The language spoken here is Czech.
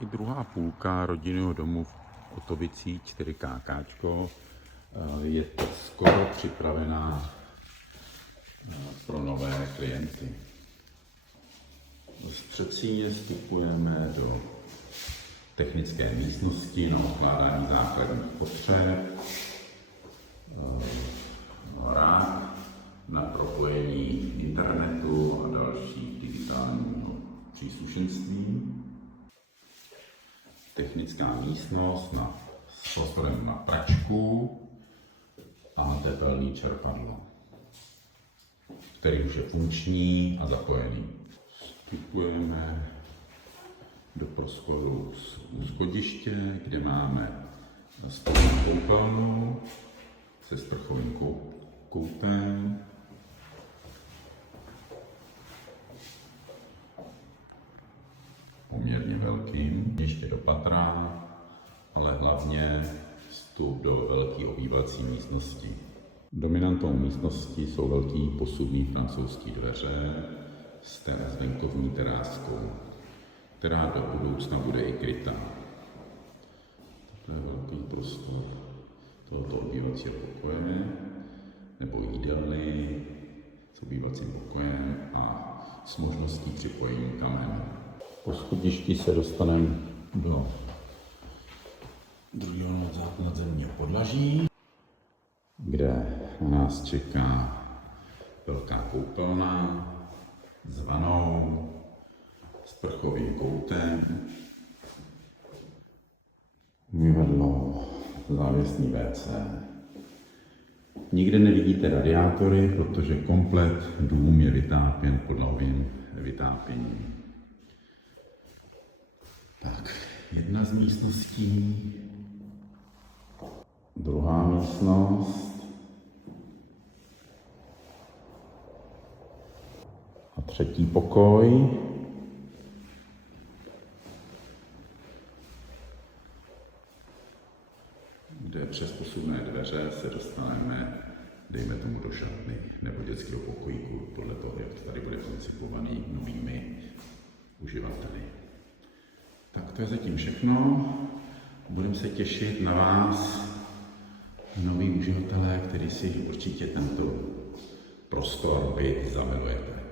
I druhá půlka rodinného domu v Otovicích 4KK je skoro připravená pro nové klienty. Z předsíně vstupujeme do technické místnosti na ukládání základních potřeb, rák na propojení internetu a dalších digitálního příslušenství, technická místnost s prostorem na pračku a tepelný čerpadlo, který už je funkční a zapojený. Vstupujeme do prostoru schodiště, kde máme spodní koupelnu se sprchovým koutem, poměrně velkým, ještě do patra, ale hlavně vstup do velké obývací místnosti. Dominantou místnosti jsou velký posuvní francouzské dveře s venkovní teráskou, která do budoucna bude i krytá. To je velký prostor tohoto obývacího pokoje nebo jídelny s obývacím pokojem a s možností připojení kamenu. Po schodišti se dostaneme do druhého nadzemního podlaží, kde na nás čeká velká koupelna s vanou, sprchovým koutem, umyvadlo, závěsný WC. Nikde nevidíte radiátory, protože komplet dům je vytápěn podlahovým vytápěním. Tak, jedna z místností, druhá místnost a třetí pokoj. Kde přes posuvné dveře se dostaneme, dejme tomu, do šatny nebo dětského pokojíku, podle toho, jak to tady bude koncipovaný novými uživateli. Tak to je zatím všechno. Budeme se těšit na vás, noví uživatelé, kteří si určitě tento prostor, byt zamilujete.